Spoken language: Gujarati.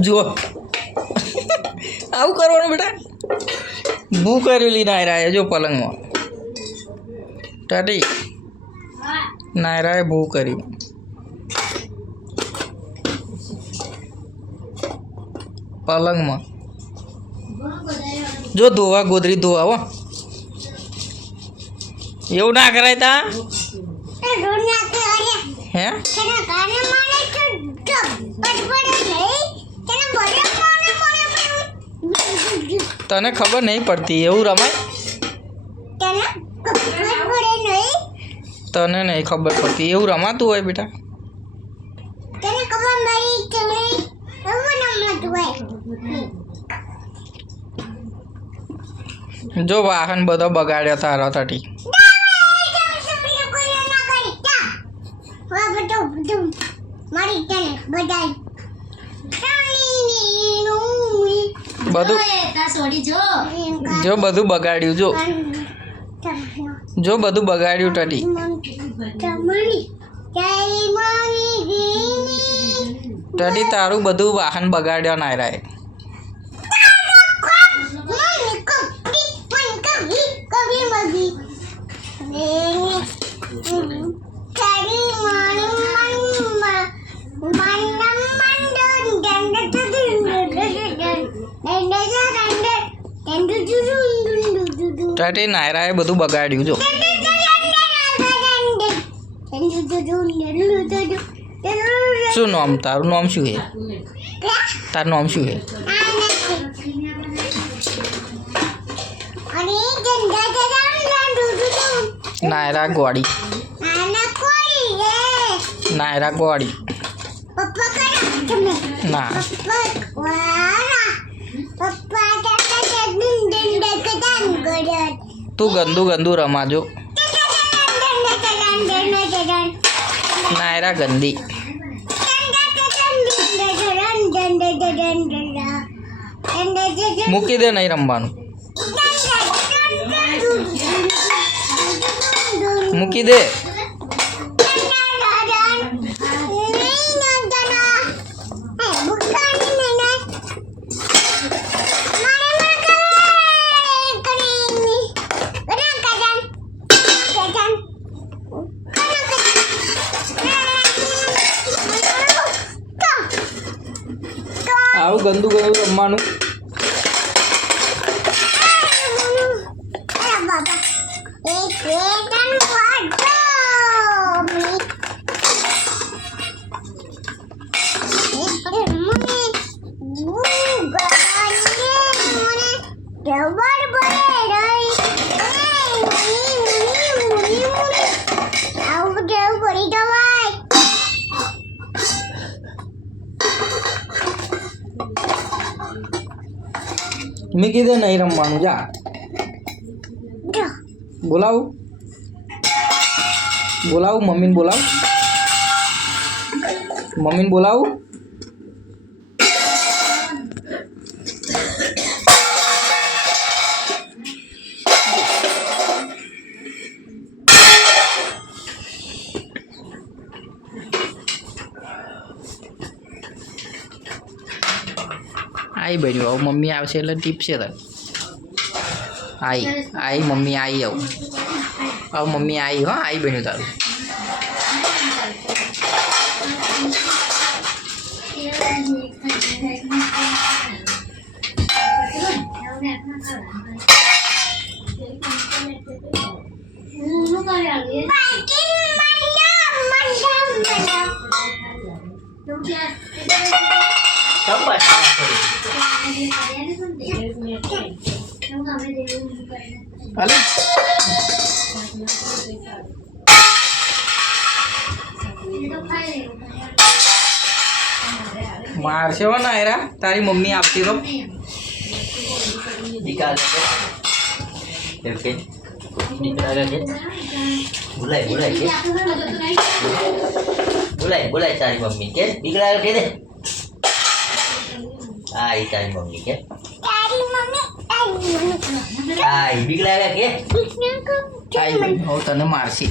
જુઓ. આવું કરવાનું બેટા. ભૂ કરેલી નાયરાએ જો પલંગમાં. ટાટી. નાયરાએ ભૂ કરી. પલંગમાં. જો ધોવા ગોદરી ધોવા હો એવું ના કરાય તા? તને ખબર નહીં પડતી એવું રમાય? તને નહીં? ખબર પડતી એવું રમાતું હોય બેટા? જો વાહન બધો બગાડ્યો તારો તટી. મારી બધું જો. બધું બગાડ્યું જો. જો બધું બગાડ્યું ટટી. ટટી તારું બધું વાહન બગાડ્યો નાયરાએ ટટી નાયરાએ બધું બગાડ્યું જો. શું નામ? તારું નામ શું છે તારું નામ શું છે નાયરા ગોળી નાયરા ગોળી ના. તું ગંદુ ગંદુ રમાજો નાયરા ગંદી. મૂકી દે નહીં રમવાનું. મૂકી દે. આવું ગંદુ ગંદુ રમવાનું એક વેતન કીધું નહીં રમવાનું જા બોલાવું બોલાવું મમ્મીને બોલાવું મમ્મીને બોલાવું આઈ બન્યું હવે મમ્મી આવશે એટલે ટીપશે તને આઈ આઈ મમ્મી આઈ આવું હવે મમ્મી આઈ હો આઈ બન્યું તારું હાલે મારશે હો ના એરા તારી મમ્મી આપતી તો. બોલાય બોલાય બોલાય બોલાય તારી મમ્મી, કે. દીકરા કે દે ઈ તારી મમ્મી કે આ ઈ દીકરા કે આઈ હવે તને મારશે